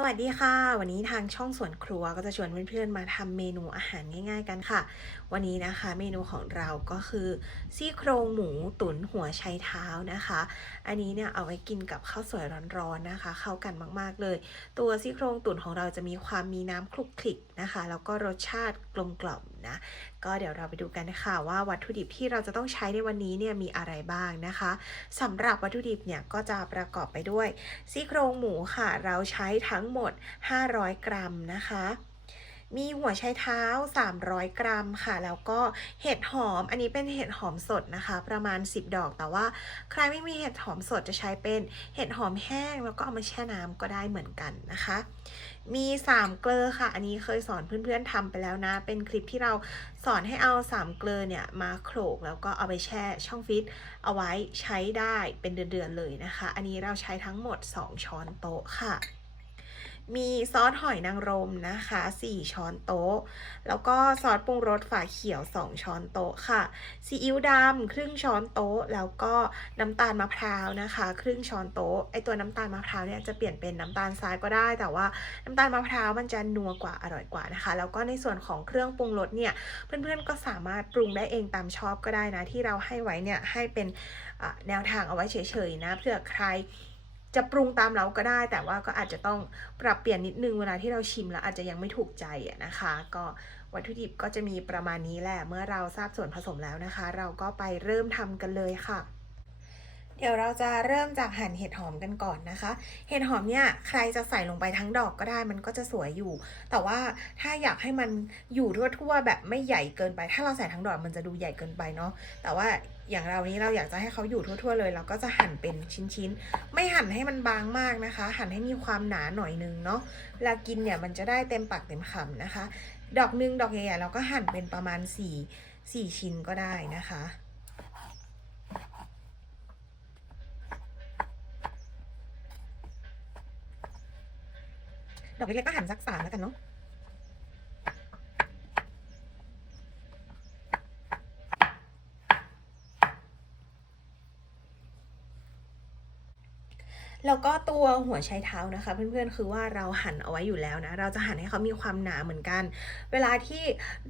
สวัสดีค่ะ วันนี้ทางช่องสวนครัวก็จะชวนเพื่อนๆมาทำเมนูอาหารง่าย ๆ กันค่ะ วันนี้นะคะเมนูของเราก็คือซี่โครงหมูตุ๋นหัวไชเท้านะคะ อันนี้เนี่ยเอาไว้กินกับข้าวสวยร้อนๆนะคะ เข้ากันมากๆเลย ตัวซี่โครงตุ๋นของเราจะมีความมีน้ำคลุกคลิกนะคะ แล้วก็รสชาติกลมกล่อม นะ ก็เดี๋ยวเราไปดูกันนะคะว่าวัตถุดิบที่เราจะต้องใช้ในวันนี้เนี่ยมีอะไรบ้างนะคะสำหรับวัตถุดิบเนี่ยก็จะประกอบไปด้วยซี่โครงหมูค่ะ เราใช้ทั้งหมด 500 กรัมนะคะ มีหัวไชเท้า 300 กรัมค่ะ แล้วก็เห็ดหอม อันนี้เป็นเห็ดหอมสดนะคะ ประมาณ 10 ดอก แต่ว่าใครไม่มีเห็ดหอมสดจะใช้เป็นเห็ดหอมแห้ง แล้วก็เอามาแช่น้ำก็ได้เหมือนกันนะคะ มี3เกลือค่ะ อันนี้เคยสอนเพื่อนๆทำไปแล้วนะ เป็นคลิปที่เราสอนให้เอา3เกลือเนี่ยมาโขลก แล้วก็เอาไปแช่ช่องฟิตเอาไว้ใช้ได้เป็นเดือนๆเลยนะคะ อันนี้เราใช้ทั้งหมด 2 ช้อนโต๊ะค่ะ มีซอสหอยนางรมนะคะ 4 ช้อนโต๊ะ แล้วก็ซอสปรุงรสฝาเขียว 2 ช้อนโต๊ะค่ะ ซีอิ๊วดำครึ่งช้อนโต๊ะ แล้วก็น้ำตาลมะพร้าวนะคะ ครึ่งช้อนโต๊ะ ไอตัวน้ำตาลมะพร้าวเนี่ยจะเปลี่ยนเป็นน้ำตาลทรายก็ได้ แต่ว่าน้ำตาลมะพร้าวมันจะนัวกว่าอร่อยกว่านะคะ แล้วก็ในส่วนของเครื่องปรุงรสเนี่ย เพื่อนๆก็สามารถปรุงได้เองตามชอบก็ได้นะ ที่เราให้ไว้เนี่ยให้เป็นแนวทางเอาไว้เฉยๆนะเผื่อใคร จะปรุงตามเราก็ได้ แต่ว่าก็อาจจะต้องปรับเปลี่ยนนิดนึงเวลาที่เราชิมแล้วอาจจะยังไม่ถูกใจนะคะ ก็วัตถุดิบก็จะมีประมาณนี้แหละ เมื่อเราทราบส่วนผสมแล้วนะคะ เราก็ไปเริ่มทำกันเลยค่ะ เดี๋ยวเราจะเริ่มจากหั่นเห็ดหอมกันก่อนนะคะ เห็ดหอมเนี่ยใครจะใส่ลงไปทั้งดอกก็ได้มันก็จะสวยอยู่ แต่ว่าถ้าอยากให้มันอยู่ทั่วๆแบบไม่ใหญ่เกินไป ถ้าเราใส่ทั้งดอกมันจะดูใหญ่เกินไปเนาะ แต่ว่าอย่างเรานี้เราอยากจะให้เขาอยู่ทั่ว ๆ เลย เราก็จะหั่นเป็นชิ้นๆ ไม่หั่นให้มันบางมากนะคะ หั่นให้มีความหนาหน่อยนึงเนาะเวลากินเนี่ยมันจะได้เต็มปากเต็มคำนะคะ ดอกหนึงดอกใหญ่ๆเราก็หั่นเป็นประมาณ4 4ชิ้นก็ได้นะคะ ดอกเล็กๆก็หั่นสักสามแล้วกันเนาะแล้วก็ตัวหัวไชเท้านะคะ เพื่อนๆคือว่าเราหั่นเอาไว้อยู่แล้วนะ เราจะหั่นให้เขามีความหนาเหมือนกัน เวลาที่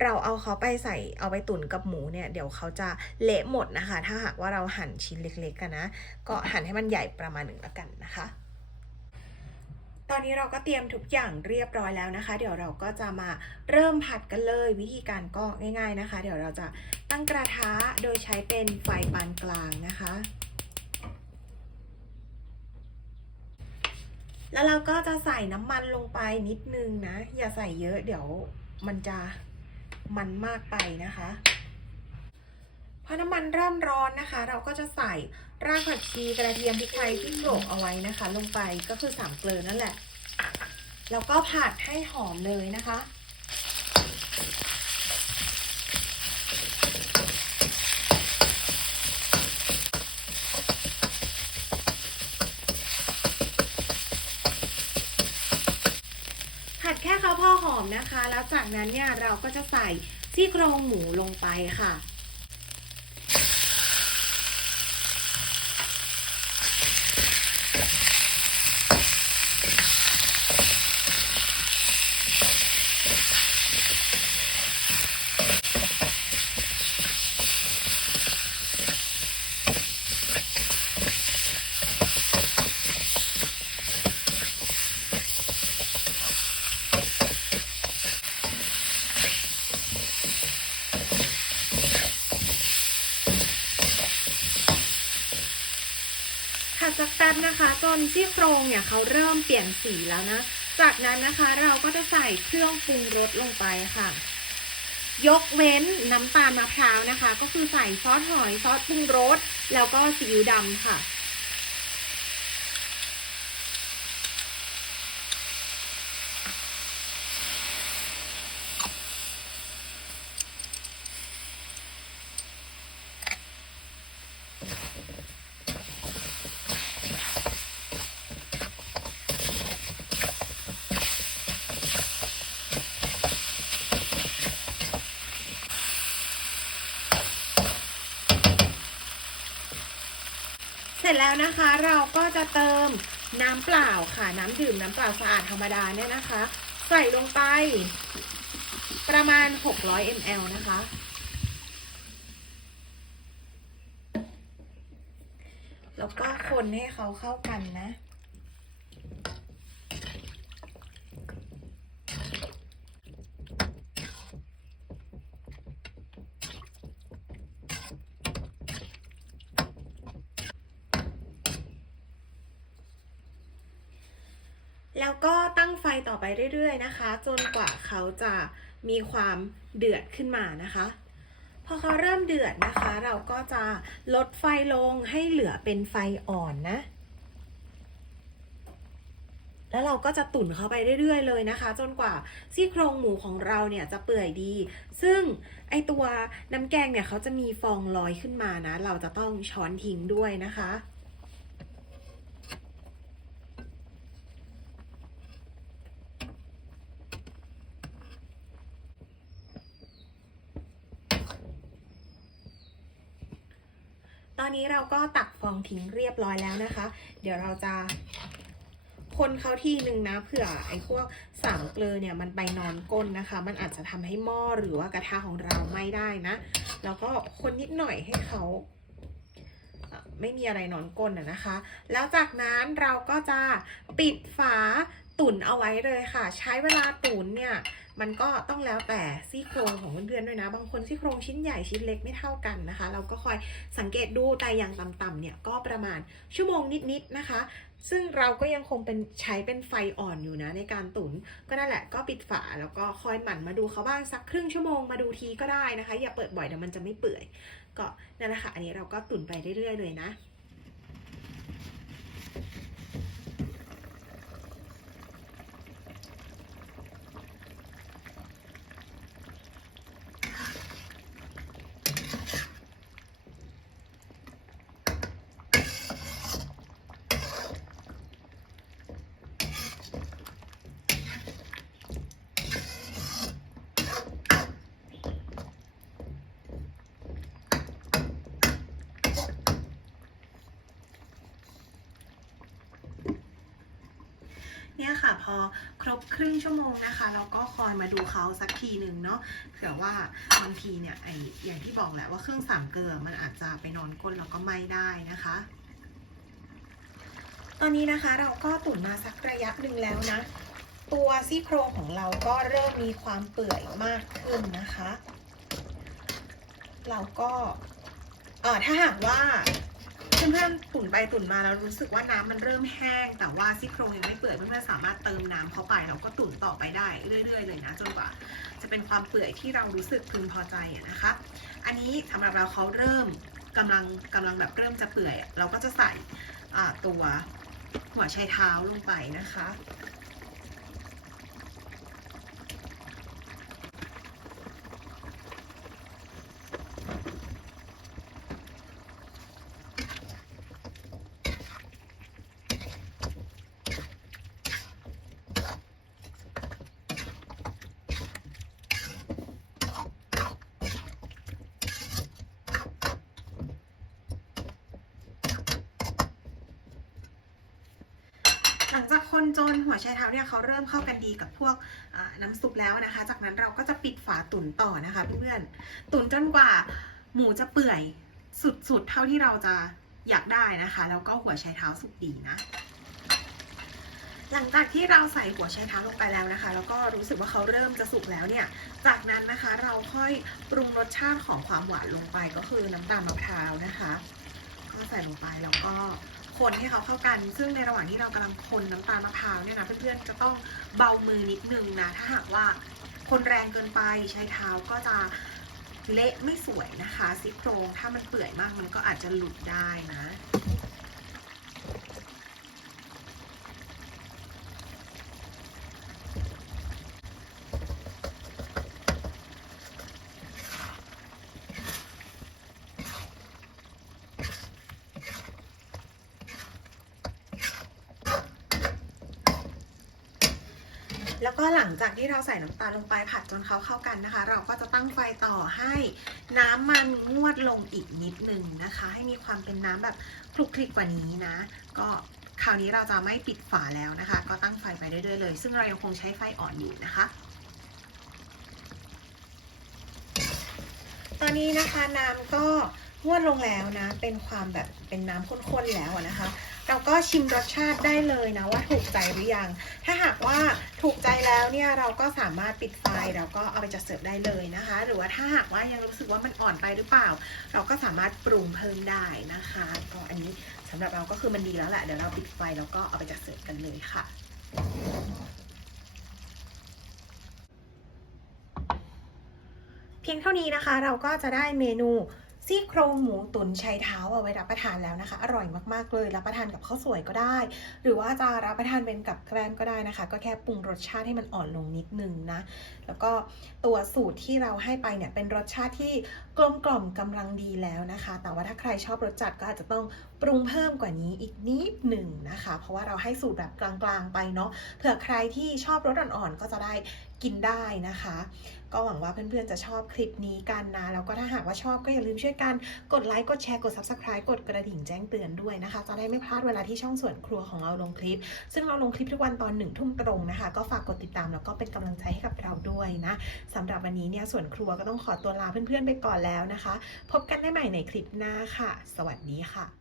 เราเอาเขาไปใส่เอาไปตุ๋นกับหมูเนี่ย เดี๋ยวเขาจะเละหมดนะคะ ถ้าหากว่าเราหั่นชิ้นเล็กๆกันนะ ก็หั่นให้มันใหญ่ประมาณหนึ่งแล้วกันนะคะ ตอนนี้เราก็เตรียมทุกอย่างเรียบร้อยแล้วนะคะ เดี๋ยวเราก็จะมาเริ่มผัดกันเลย วิธีการก็ง่าย ๆนะคะ เดี๋ยวเราจะตั้งกระทะโดยใช้เป็นไฟปานกลางนะคะ แล้วเราก็จะใส่น้ำมันลงไปนิดนึงนะ อย่าใส่เยอะเดี๋ยวมันจะมันมากไปนะคะ พอน้ำมันเริ่มร้อนนะคะ เราก็จะใส่รากผักชีกระเทียมพริกไทยที่โขลกเอาไว้นะคะ ลงไปก็คือสามเกลือนั่นแหละ แล้วก็ผัดให้หอมเลยนะคะ ผัดแค่เขาพอหอมนะคะ แล้วจากนั้นเนี่ยเราก็จะใส่ซี่โครงหมูลงไปค่ะ สักแป๊บนะคะ จนซี่โครงเนี่ยเขาเริ่มเปลี่ยนสีแล้วนะ จากนั้นนะคะเราก็จะใส่เครื่องปรุงรสลงไปค่ะ ยกเว้นน้ำตาลมะพร้าวนะคะ ก็คือใส่ซอสหอยซอสปรุงรสแล้วก็ซีอิ๊วดำค่ะ ร็จแล้วนะคะเราก็จะเติมน้ำเปล่าค่ะน้ำดื่มน้ำเปล่าสะอาดธรรมดาเนี่ยนะคะ ใส่ลงไป ประมาณ 600 ml นะคะ แล้วก็คนให้เขาเข้ากันนะ แล้วก็ตั้งไฟต่อไปเรื่อยๆนะคะ จนกว่าเขาจะมีความเดือดขึ้นมานะคะ พอเขาเริ่มเดือดนะคะ เราก็จะลดไฟลงให้เหลือเป็นไฟอ่อนนะ แล้วเราก็จะตุ๋นเขาไปเรื่อยๆเลยนะคะ จนกว่าซี่โครงหมูของเราเนี่ยจะเปื่อยดี ซึ่งไอตัวน้ำแกงเนี่ยเขาจะมีฟองลอยขึ้นมานะ เราจะต้องช้อนทิ้งด้วยนะคะ ตอนนี้เราก็ตักฟองทิ้งเรียบร้อยแล้วนะคะ เดี๋ยวเราจะคนเขาที่หนึ่งนะเผื่อไอ้พวกสามเกลือเนี่ยมันไปนอนก้นนะคะ มันอาจจะทำให้หม้อหรือว่ากระทะของเราไหม้ได้นะ แล้วก็คนนิดหน่อยให้เขาไม่มีอะไรนอนก้นนะคะ แล้วจากนั้นเราก็จะปิดฝา ตุ๋นเอาไว้เลยค่ะ ใช้เวลาตุ๋นเนี่ย มันก็ต้องแล้วแต่ซี่โครงของเพื่อนๆด้วยนะ บางคนซี่โครงชิ้นใหญ่ชิ้นเล็กไม่เท่ากันนะคะ เราก็คอยสังเกตดูแต่อย่างต่ำๆเนี่ยก็ประมาณชั่วโมงนิดๆนะคะ ซึ่งเราก็ยังคงเป็นใช้เป็นไฟอ่อนอยู่นะในการตุ๋นก็นั่นแหละก็ปิดฝาแล้วก็คอยหมั่นมาดูเขาบ้างสักครึ่งชั่วโมงมาดูทีก็ได้นะคะ อย่าเปิดบ่อยเดี๋ยวมันจะไม่เปื่อย ก็นั่นแหละค่ะอันนี้เราก็ตุ๋นไปเรื่อยๆเลยนะ อครบครึ่งชั่วโมงนะคะ เราก็คอยมาดูเขาสักทีหนึ่งเนาะเผื่อว่าบางทีเนี่ยไออย่างที่บอกแหละว่าเครื่องสามเกลือมันอาจจะไปนอนก้นแล้วก็ไหม้ได้นะคะตอนนี้นะคะเราก็ตุ๋นมาสักระยะหนึ่งแล้วนะ ตัวซี่โครงของเราก็เริ่มมีความเปื่อยมากขึ้นนะคะ เราก็เออถ้าหากว่า เพื่อนๆตุ่นไปตุ่นมาแล้วรู้สึกว่าน้ำมันเริ่มแห้ง แต่ว่าซี่โครงยังไม่เปื่อยเพื่อนๆสามารถเติมน้ำเข้าไปแล้วก็ตุ่นต่อไปได้เรื่อย ๆ เลยนะจนกว่า จะเป็นความเปื่อยที่เรารู้สึกพึงพอใจนะคะ อันนี้สำหรับเราเขาเริ่มกำลังกำลังแบบเริ่มจะเปื่อย เราก็จะใส่ตัวหัวไชเท้าลงไปนะคะ คนจนหัวไชเท้าเนี่ยเขาเริ่มเข้ากันดีกับพวกน้ำซุปแล้วนะคะ จากนั้นเราก็จะปิดฝาตุ๋นต่อนะคะเพื่อนๆตุ๋นจนกว่าหมูจะเปื่อยสุดๆ เท่าที่เราจะอยากได้นะคะ แล้วก็หัวไชเท้าสุกดีนะ หลังจากที่เราใส่หัวไชเท้าลงไปแล้วนะคะ แล้วก็รู้สึกว่าเขาเริ่มจะสุกแล้วเนี่ย จากนั้นนะคะเราค่อยปรุงรสชาติของความหวานลงไปก็คือน้ำตาลมะพร้าวนะคะ ก็ใส่ลงไปแล้วก็ คนให้เขาเข้ากัน ซึ่งในระหว่างที่เรากำลังคนน้ำตาลมะพร้าวเนี่ยนะเพื่อนๆจะต้องเบามือนิดนึงนะถ้าหากว่าคนแรงเกินไปใช้เท้าก็จะเละไม่สวยนะคะ ซิโครงถ้ามันเปื่อยมากมันก็อาจจะหลุดได้นะ แล้วก็หลังจากที่เราใส่น้ำตาลลงไปผัดจนเขาเข้ากันนะคะ เราก็จะตั้งไฟต่อให้น้ำมันงวดลงอีกนิดนึงนะคะ ให้มีความเป็นน้ำแบบคลุกคลิกกว่านี้นะ ก็คราวนี้เราจะไม่ปิดฝาแล้วนะคะ ก็ตั้งไฟไปเรื่อยๆเลย ซึ่งเรายังคงใช้ไฟอ่อนอยู่นะคะ ตอนนี้นะคะน้ำก็งวดลงแล้วนะ เป็นความแบบเป็นน้ำข้นๆแล้วนะคะ เราก็ชิมรสชาติได้เลยนะว่าถูกใจหรือยัง ถ้าหากว่าถูกใจแล้วเนี่ยเราก็สามารถปิดไฟแล้วก็เอาไปจัดเสิร์ฟได้เลยนะคะ หรือว่าถ้าหากว่ายังรู้สึกว่ามันอ่อนไปหรือเปล่า เราก็สามารถปรุงเพิ่มได้นะคะ ก็อันนี้สำหรับเราก็คือมันดีแล้วแหละเดี๋ยวเราปิดไฟแล้วก็เอาไปจัดเสิร์ฟกันเลยค่ะเพียงเท่านี้นะคะเราก็จะได้เมนู ซี่โครงหมูตุ๋นชัยเท้าเอาไว้รับประทานแล้วนะคะ อร่อยมากๆเลย รับประทานกับข้าวสวยก็ได้ หรือว่าจะรับประทานเป็นกับแกล้มก็ได้นะคะ ก็แค่ปรุงรสชาติให้มันอ่อนลงนิดนึงนะ แล้วก็ตัวสูตรที่เราให้ไปเนี่ยเป็นรสชาติที่กลมกล่อมกำลังดีแล้วนะคะ แต่ว่าถ้าใครชอบรสจัดก็อาจจะต้องปรุงเพิ่มกว่านี้อีกนิดหนึ่งนะคะ เพราะว่าเราให้สูตรแบบกลางๆไปเนาะเผื่อใครที่ชอบรสอ่อนๆก็จะได้กินได้นะคะ ก็หวังว่าเพื่อนๆจะชอบคลิปนี้กันนะ แล้วก็ถ้าหากว่าชอบก็อย่าลืมช่วยกันกดไลค์ กดแชร์ กด Subscribe กดกระดิ่งแจ้งเตือนด้วยนะคะ จะได้ไม่พลาดเวลาที่ช่องส่วนครัวของเราลงคลิป ซึ่งเราลงคลิปทุกวันตอนหนึ่งทุ่มตรงนะคะ ก็ฝากกดติดตามแล้วก็เป็นกำลังใจให้กับเราด้วยนะสำหรับวันนี้เนี่ยส่วนครัวก็ต้องขอตัวลาเพื่อนๆไปก่อนแล้วนะคะ พบกันได้ใหม่ในคลิปหน้าค่ะ สวัสดีค่ะ